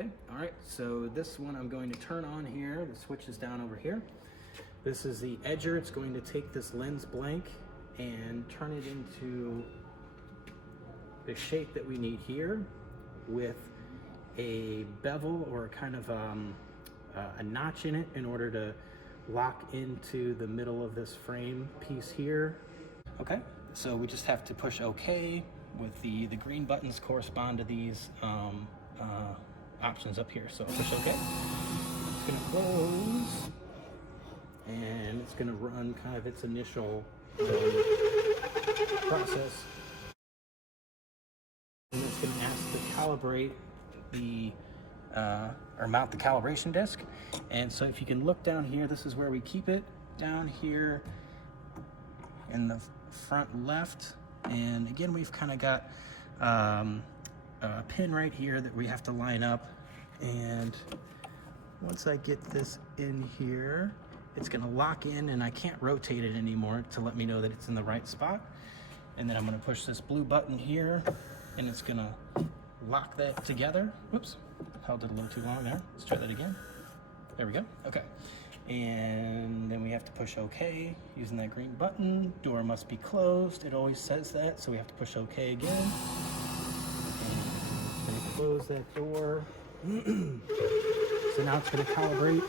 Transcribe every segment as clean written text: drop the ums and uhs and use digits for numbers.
Okay, all right, so this one I'm going to turn on here. The switch is down over here. This is the edger. It's going to take this lens blank and turn it into the shape that we need here with a bevel or kind of a notch in it in order to lock into the middle of this frame piece here. Okay, so we just have to push OK with the green buttons correspond to these options up here. So push OK. It's going to close and it's going to run kind of its initial process. And it's going to ask to calibrate the or mount the calibration disc. And so if you can look down here, this is where we keep it, down here in the front left. And again, we've kind of got a pin right here that we have to line up. And once I get this in here, it's gonna lock in and I can't rotate it anymore to let me know that it's in the right spot. And then I'm gonna push this blue button here and it's gonna lock that together. Whoops, held it a little too long there. Let's try that again. There we go, okay. And then we have to push OK using that green button. Door must be closed. It always says that, so we have to push OK again. And close that door. So now it's going to calibrate.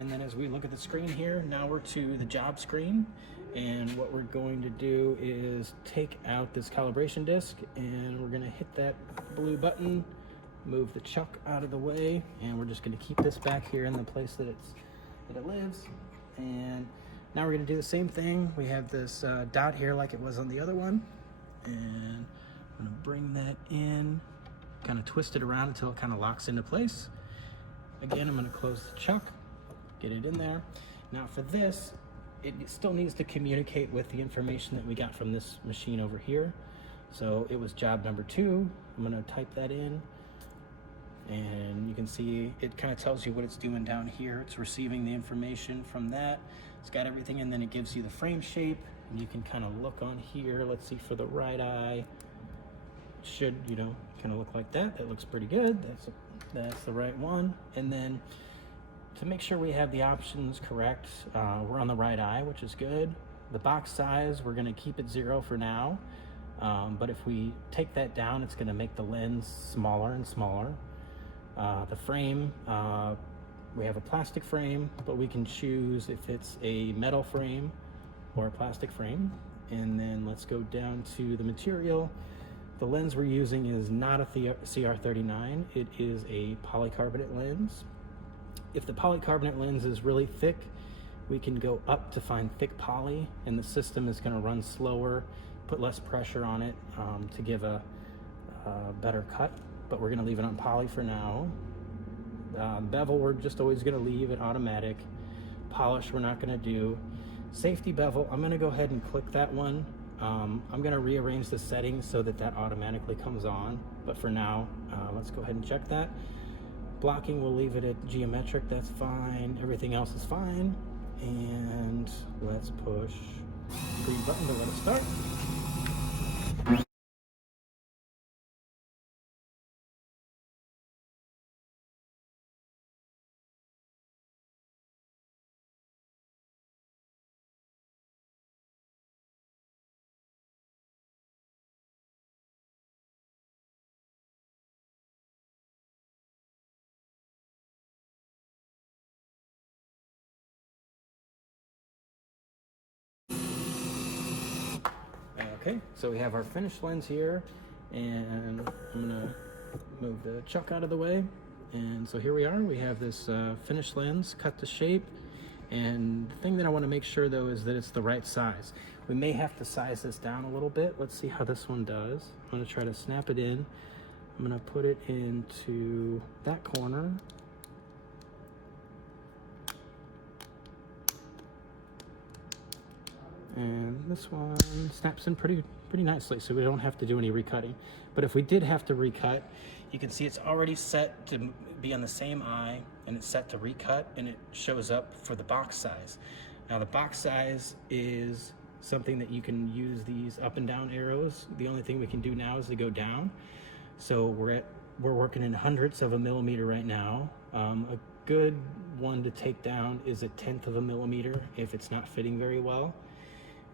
And then as we look at the screen here, now we're to the job screen. And what we're going to do is take out this calibration disc and we're gonna hit that blue button, move the chuck out of the way, and we're just gonna keep this back here in the place that it lives. And now we're gonna do the same thing. We have this dot here like it was on the other one. And I'm gonna bring that in, kind of twist it around until it kind of locks into place. Again, I'm gonna close the chuck, get it in there. Now for this, it still needs to communicate with the information that we got from this machine over here. So it was job number 2. I'm gonna type that in and you can see it kind of tells you what it's doing down here. It's receiving the information from that. It's got everything, and then it gives you the frame shape, and you can kind of look on here. Let's see, for the right eye, it should, you know, kind of look like that. That looks pretty good. That's the right one. And then to make sure we have the options correct, we're on the right eye, which is good. The box size, we're gonna keep it 0 for now. But if we take that down, it's gonna make the lens smaller and smaller. The frame, we have a plastic frame, but we can choose if it's a metal frame or a plastic frame. And then let's go down to the material. The lens we're using is not a CR39, it is a polycarbonate lens. If the polycarbonate lens is really thick, we can go up to find thick poly, and the system is going to run slower, put less pressure on it to give a better cut, but we're going to leave it on poly for now. Bevel, we're just always going to leave it automatic. Polish, we're not going to do. Safety bevel, I'm going to go ahead and click that one. I'm going to rearrange the settings so that that automatically comes on, but for now, let's go ahead and check that. Blocking, we'll leave it at geometric, that's fine. Everything else is fine. And let's push the green button to let it start. Okay, so we have our finished lens here, and I'm gonna move the chuck out of the way. And so here we are, we have this finished lens, cut to shape. And the thing that I wanna make sure though is that it's the right size. We may have to size this down a little bit. Let's see how this one does. I'm gonna try to snap it in. I'm gonna put it into that corner. And this one snaps in pretty pretty nicely, so we don't have to do any recutting. But if we did have to recut, you can see it's already set to be on the same eye, and it's set to recut, and it shows up for the box size. Now the box size is something that you can use these up and down arrows. The only thing we can do now is to go down. So we're working in hundredths of a millimeter right now. A good one to take down is 1/10 of a millimeter if it's not fitting very well.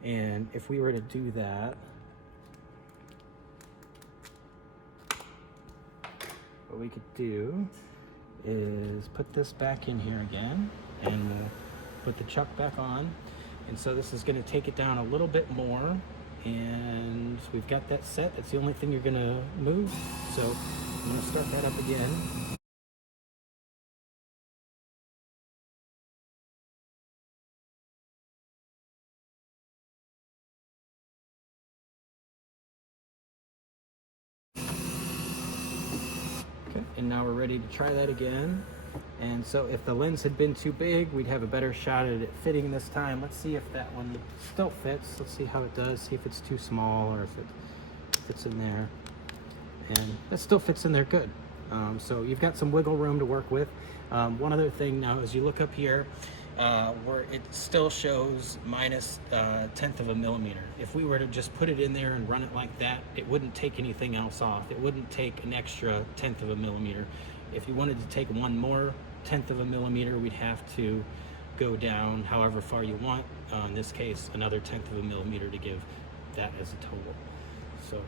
And if we were to do that, what we could do is put this back in here again, and we'll put the chuck back on. And so this is going to take it down a little bit more, and we've got that set. That's the only thing you're going to move. So I'm going to start that up again. Okay, and now we're ready to try that again. And so if the lens had been too big, we'd have a better shot at it fitting this time. Let's see if that one still fits. Let's see how it does, see if it's too small or if it fits in there. And it still fits in there good. So you've got some wiggle room to work with. One other thing now is you look up here where it still shows minus 1/10 of a millimeter. If we were to just put it in there and run it like that, it wouldn't take anything else off. It wouldn't take an extra 1/10 of a millimeter. If you wanted to take one more 1/10 of a millimeter, we'd have to go down however far you want. In this case, another 1/10 of a millimeter to give that as a total. So